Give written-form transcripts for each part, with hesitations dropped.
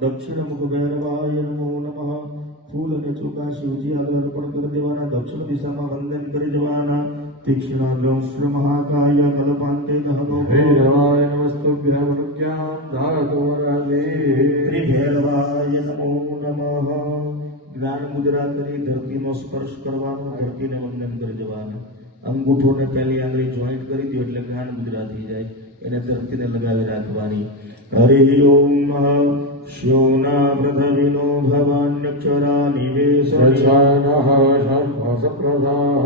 दक्षिण मुख भैरवाय नमो नमः। फूल ने चूका शिवजी आगे अर्पण कर देवाना। दक्षिण दिशा में वंदन कर देवाना। तीक्ष्णाग्रं श्री महाकाय कल्पान्ते दहतो भैरवाय नमस्तुभ्यं अनुज्ञां धातो राजे। श्री भैरवाय नमो नमः। ज्ञान मुद्रा करी धरती नो स्पर्श करवानो, धरती ने वंदन कर देवाना। अंगूठो ने पहली आंगળી જોઈન્ટ કરી દો એટલે જ્ઞાન મુદ્રા થઈ જાય, એને ધરતીને લગાવી રાખવાની। હરિ ઓમ શ્યોના પ્રથવિનો ભવાન્યક્ષરા નિવેશનઃ શર્મસપ્રદાઃ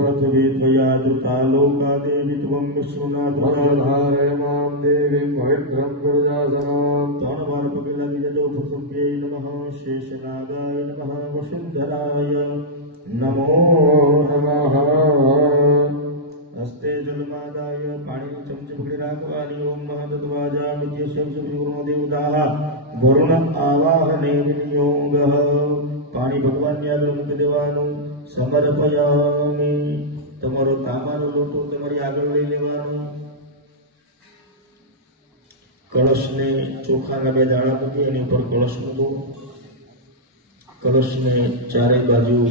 પૃથ્વી ત્વયા દૃતા લોકા દેવી ત્વં વિશ્વનાથારે માં દેવી મહેન્દ્રં પ્રજાસનાં। ત્રણ વાર પગે લાગી જજો। ભૃગુભ્યે નમઃ, શેષનાગાય નમઃ, વસુંધરાય નમો નમઃ। હસ્તે જલમાદાય પાણીની ચમચી પકડી રાખવાની। ઓમ મહદત્વાજામિત્ય શંખવિવૃણો દેવતાઃ વરુણ આવાહને વિનિયોગઃ। પાણી ભગવાનની આગળ મૂકી દેવાનું। સમર્પયામિ, તમારો તાંબાનો લોટો તમારી આગળ લઈ લેવાનો। કળશને ચોખાના બે દાણા મૂકી એની ઉપર કળશ મૂકો। કળશને ચારે બાજુ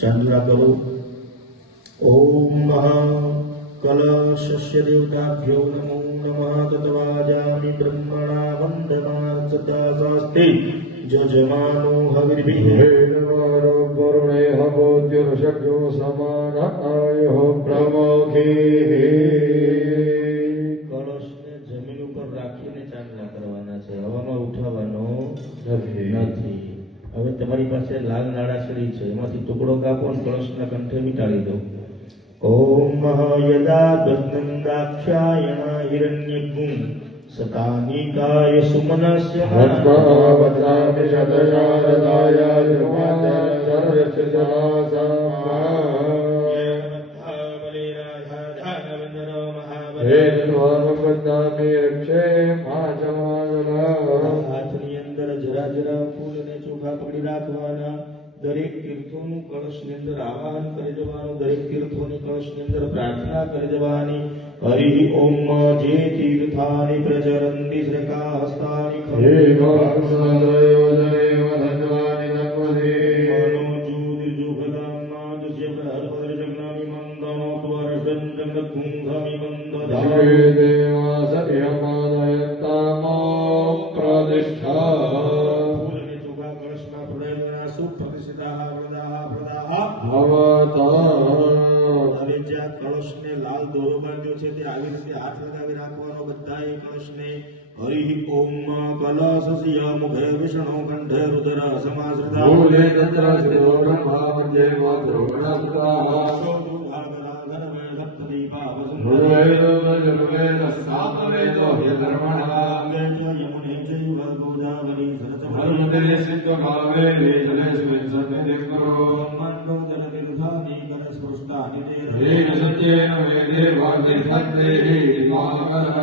ચાંદલા કરો। ओम कलशस्य देवताभ्यो नमो नमः। तद्वाजामि ब्रह्मणा वन्दना सदा शास्ति जजमानो हविर्भिः। वेदवारो वरुणे हवोद्युर्षज्ञो समान आयुः प्रमोखे। કળશને જમીન ઉપર રાખીને ચાંદલા કરવાના છે, હવામાં ઉઠાવવાનો નથી। હવે તમારી પાસે લાલ નાળાછડી છે, એમાંથી ટુકડો કાપો અને કળશના કંઠે વીંટાળી દો। ओम यदा बद्धन्दाक्षायणा हिरण्यगुं सतानिकाय सुमनस्य हत्वावतामि शतशारदाय હાથની અંદર જરા જરા ફૂલ અને ચોખા પકડી રાખવાના। દરેક તીર્થોનું કળશની અંદર આવાહન કરી જવાનું। દરેક તીર્થોની કળશની અંદર પ્રાર્થના કરી જવાની। હરિ ઓમ જે તીર્થાની પ્રચરંતિ શ્રેકા હસ્તાની જ્યાં કળશને લાલ દોરો બાંધ્યો છે તે આવી રીતે હાથ લગાવી રાખવાનો બધાએ કળશને. હરિ ઓમ કલશસ્ય મુખે વિષ્ણુ કંઠે રુદ્ર સમાશ્રિતા મૂલે તત્ર સ્થિતો બ્રહ્મા મધ્યે દ્રોણાસ્તા ઋગ્વેદો યજુર્વેદો સામવેદો યધર્મણઃ યમુને ચૈવ ગોદાવરી નર્મદે સિંધુ કાવેરી જલેસ્મિન સન્નિધિ વેદ સત્યેન વેદે વાગ્યસત્તે દિવાકરઃ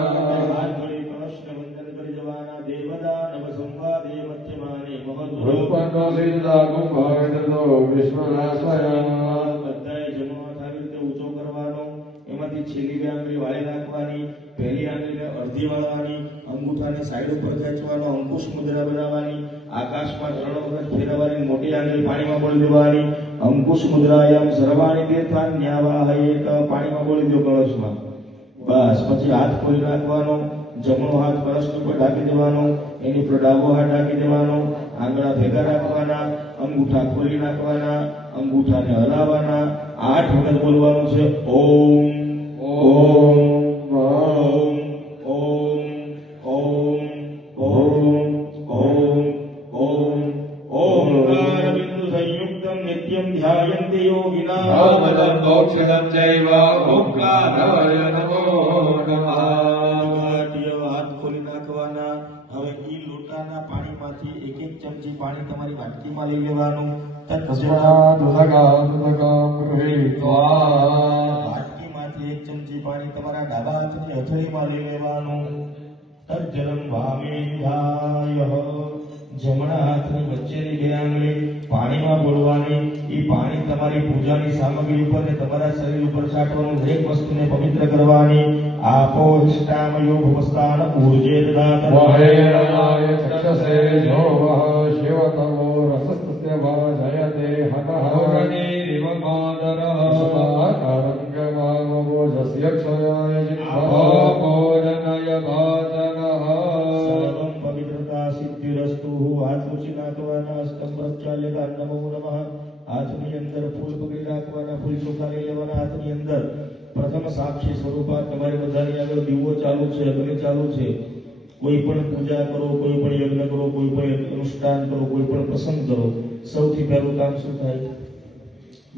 રૂપન્નો સિદ્ધા કુંભો વિશ્વનાશયા. બધાએ જમણો હાથ આવી રીતે ઊંચો કરવાનો. એમાંથી છેલ્લી બે આંગળી વાળી નાખવાની, પહેલી આંગળીને અડધી વાળવાની, અંગૂઠાને સાઈડ ઉપર ખેંચવાનો, અંકુશ મુદ્રા બનાવવાની, આકાશમાં 3 વખત ફેરવવાની, મોટી આંગળી પાણીમાં બોળી દેવાની. અંકુશ મુદ્રાયામ સર્વાણી તીર્થાન્યાવાહયેત, પાણીમાં બોળી દો કળશમાં. બસ પછી હાથ ખોલી નાખવાનો. જમણો હાથ કળશ ઉપર ઢાંકી દેવાનો, એની પર ડાબો હાથ ઢાંકી દેવાનો. આંગળા ભેગા રાખવાના, અંગૂઠા ખોલી નાખવાના, અંગૂઠાને હલાવવાના. 8 વખત બોલવાનું છે. ઓમ ઓમ ઓમ ઓમ ઓમ ઓમ ઓમ ઓમ ઓમકાર બિંદુ સંયુક્તમ નિત્યમ ધ્યાયન્તિ યોગિના. ભાવદં મોક્ષદં ચૈવ ઓંકારાય નમો નમઃ. હાથ ખોલી નાખવાના. હવે ઈ લોટાના પાણીમાંથી એક ચમચી પાણી તમારી વાટકીમાં લઈ લેવાનું. વાટકીમાંથી 1 ચમચી પાણી તમારા ડાબા હાથની હથેળીમાં લઈ લેવાનું. તજ્જલમ વામે ધ્યાયઃ, જમણા હાથની વચ્ચેની 2 આંગળી પાણીમાં બોળવાની. ઈ પાણી તમારી પૂજાની સામગ્રી ઉપર ને તમારા શરીર ઉપર છાંટવાનું. દરેક વસ્તુને પવિત્ર કરવાની. આપો હિષ્ટામયો ભવસ્તાન ઊર્જે દદાત વહેરણાય ચક્ષસે જોવઃ શિવતમો રસસ્તસ્ય વાજયતે હતઃ રંગમામોજસ્ય ક્ષયાય જિહ્વાભોજનય ભાજનઃ. સર્વં પવિત્રતા સિદ્ધિરસ્તુ. હાથ ઊંચી નાખવાના. સ્તંભ પ્રચાલ્યતા નમો નમઃ. હાથની અંદર ફૂલ પકડી રાખવાના, ફૂલ ચોખા લઈ લેવાના. હાથની અંદર પ્રથમ સાક્ષી સ્વરૂપા તમારી બધાની આગળ દીવો ચાલુ છે, અગ્નિ ચાલુ છે. કોઈ પણ પૂજા કરો, કોઈ પણ યજ્ઞ કરો, કોઈ પણ અનુષ્ઠાન કરો, કોઈ પણ પ્રસંગ કરો, સૌથી પહેલું કામ શું થાય?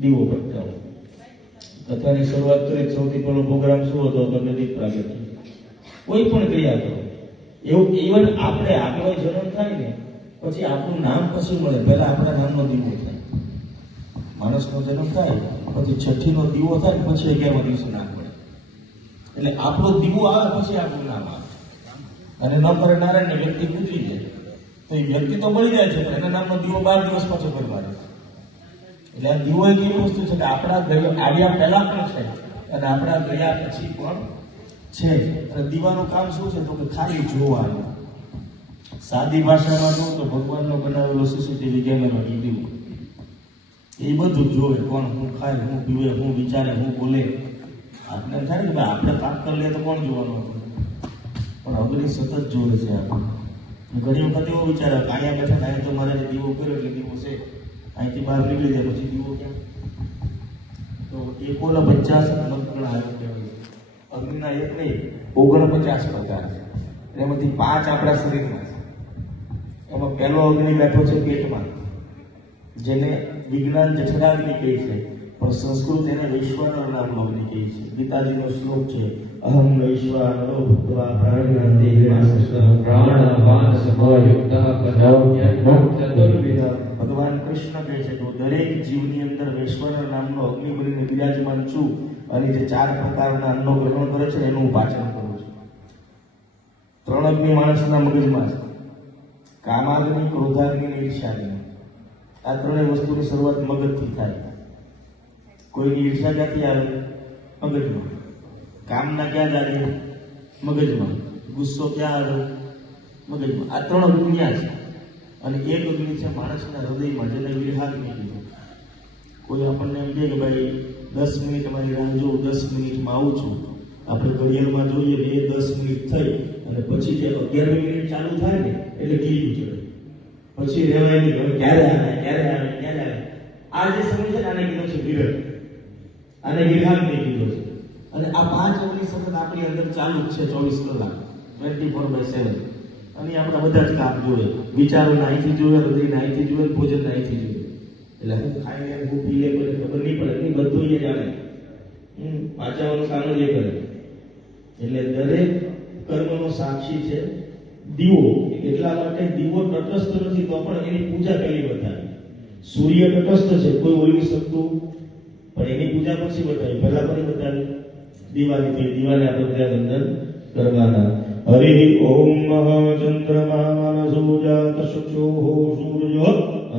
દીવો પ્રગટાવો. કથાની શરૂઆત કરી સૌથી પહેલો પ્રોગ્રામ શું હતો? તો દીપ પ્રાગટ્ય. કોઈ પણ ક્રિયા કરો, એવું ઇવન આપણે આપણો જન્મ થાય ને પછી આપણું નામ પછી મળે, પહેલા આપણા નામનો દીવો થાય. માણસનો જન્મ થાય પછી 6ઠીનો દીવો થાય પછી 11મા દિવસે નામ મળે. એટલે આપણો દીવો આવે પછી આપણું નામ આવે. અને ન કરે નારાયણ વ્યક્તિ ગુજરી જાય તો એ વ્યક્તિ તો મળી જાય છે, પણ એના નામનો દીવો 12 દિવસ પાછો કરવાનો. એટલે આ દીવો એક એવી વસ્તુ છે કે આપણા આવ્યા પહેલા પણ છે અને આપણા ગયા પછી પણ છે. અને દીવાનું કામ શું છે? તો કે ખાલી જોવાનું. સાદી ભાષામાં જો તો ભગવાનનો બનાવેલો સીસીટીવી કેમેરો એ દીવો. એ બધું જોવે, કોણ હું ખાય, હું પીવે, હું વિચારે, હું બોલે. આપણે થાય ને ભાઈ આપણે કામ કરી લે તો કોણ જોવાનું હતું? પણ અગ્નિ સતત જોવે છે આપણે. ઘણી વખત એવો વિચાર આવે અહીંયા બેઠા ને અહીંયા તો મારે દીવો કર્યો એટલે દીવો છે, અહીંથી બહાર નીકળી જાય પછી દીવો ક્યાં? તો 49 નવકણ આવ્યો કહેવાય. અગ્નિના એક નહીં 49 પ્રકાર છે. એમાંથી 5 આપણા શરીરમાં છે. એમાં પહેલો અગ્નિ બેઠો છે પેટમાં, જેને વિજ્ઞાન જઠરાગ્નિ કહે છે, પણ સંસ્કૃત એને વૈશ્વાનર નામનો અગ્નિ કહે છે. ગીતાજીનો શ્લોક છે, અહમ વૈશ્વાનરો ભૂત્વા ભગવાન કૃષ્ણ કહે છે કે દરેક જીવની અંદર વૈશ્વાનર નામનો અગ્નિ બનીને બિરાજમાન છું અને જે 4 પ્રકારના અન્નો ગ્રહણ કરે છે એનું પાચન કરું છું. 3 અગ્નિ માણસના મગજમાં છે: કામાગ્નિ, ક્રોધાગ્નિ અને ઈર્ષાગ્નિ. આ 3 વસ્તુની શરૂઆત મગજથી થાય. કોઈની ઈર્ષા ક્યાંથી આવે? મગજમાં. કામના ક્યાં જાગે? મગજમાં. ગુસ્સો ક્યાં આવે? મગજમાં. આ 3 અગ્નિ છે. અને એક અગ્નિ છે માણસના હૃદયમાં, જેને વિરહાગ્નિ કીધું. કોઈ આપણને એમ કહે કે ભાઈ 10 મિનિટ મારી રાહ જોઉં, 10 મિનિટમાં આવું છું. આપણે ઘડિયાળમાં જોઈએ ને એ 10 મિનિટ થઈ અને પછી જે 11મી મિનિટ ચાલુ થાય ને એટલે ગીરી ચડે. પછી રહેવાય નહીં, હવે ક્યારે આવે, ક્યારે આવે, ક્યારે આવે. આ જે સમય છે ને આને કીધું છે વિરહ. આને વિરહાગ્નિ કીધું. અને આ 5 અંગની સતત આપણી અંદર ચાલુ જ છે 24 કલાક 24/7. અને આપણા બધા જ કામ જોવે, વિચારો નાહીથી જોવે, હૃદય નાહીથી જોવે, ભોજન નાહીથી જોવે. એટલે હું ખાઈ લે, હું પી લે, કોઈ ખબર નહીં પડે, નહીં બધું એ જાણે. વાંચવાનું કામ જ એ કરે. એટલે દરેક કર્મનો સાક્ષી છે દીવો. એટલા માટે દીવો તટસ્થ નથી તો પણ એની પૂજા પહેલી બતાવી. સૂર્ય તટસ્થ છે, કોઈ ઓળખી શકતું, પણ એની પૂજા પછી બતાવી. પહેલા પણ બતાવી દિવાળી. તો દિવાળી આપણે બધા વંદન કરવાના. હરિ ઓમ ચંદ્રમા માનસો જાત શુચો સૂર્ય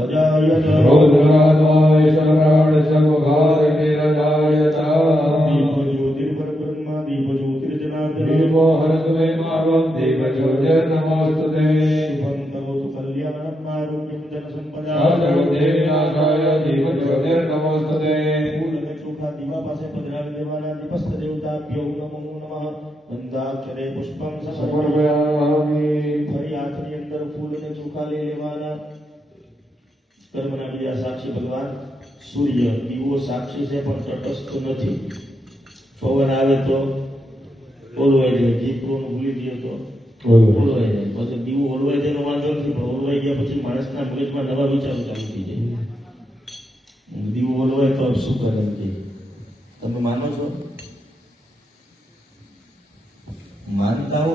અજાયત રૌદ્રાદાય શરણાય સર્વઘાય નિરજાય ચ દીપ જ્યોતિર્પર બ્રહ્મા દીપ જ્યોતિર્જનાર્દન દેવો હરદ્વે માર્વં દેવ જ્યોતિર્નમોસ્તુતે શુભં તવતુ કલ્યાણમ આરોગ્યમ જન સંપદા સર્વ દેવનાથાય દેવ જ્યોતિર્નમોસ્તુતે ફૂલ અને ચોખા દીવા પાસે પધરાવી દેવાના. દીપસ્થ દેવતાભ્યો નમો નમઃ. ગંધાક્ષરે પુષ્પમ સમર્પયામિ. ફરી હાથની અંદર ફૂલ અને ચોખા લઈ લેવાના. કર્મના બીજા સાક્ષી ભગવાન સૂર્ય. દીવો સાક્ષી છે પણ તટસ્થ નથી. પવન આવે તો ઓલવાઈ જાય, દીપડો ભૂલી ગયો તો ઓલવાઈ જાય. પછી દીવો ઓલવાઈ જાય એનો વાંધો નથી, પણ ઓલવાઈ ગયા પછી માણસના મગજમાં નવા વિચારો ચાલુ થઈ જાય. દીવો ઓલવાય તો શું કરે એમ કે તમે માનો છો? માનતા હો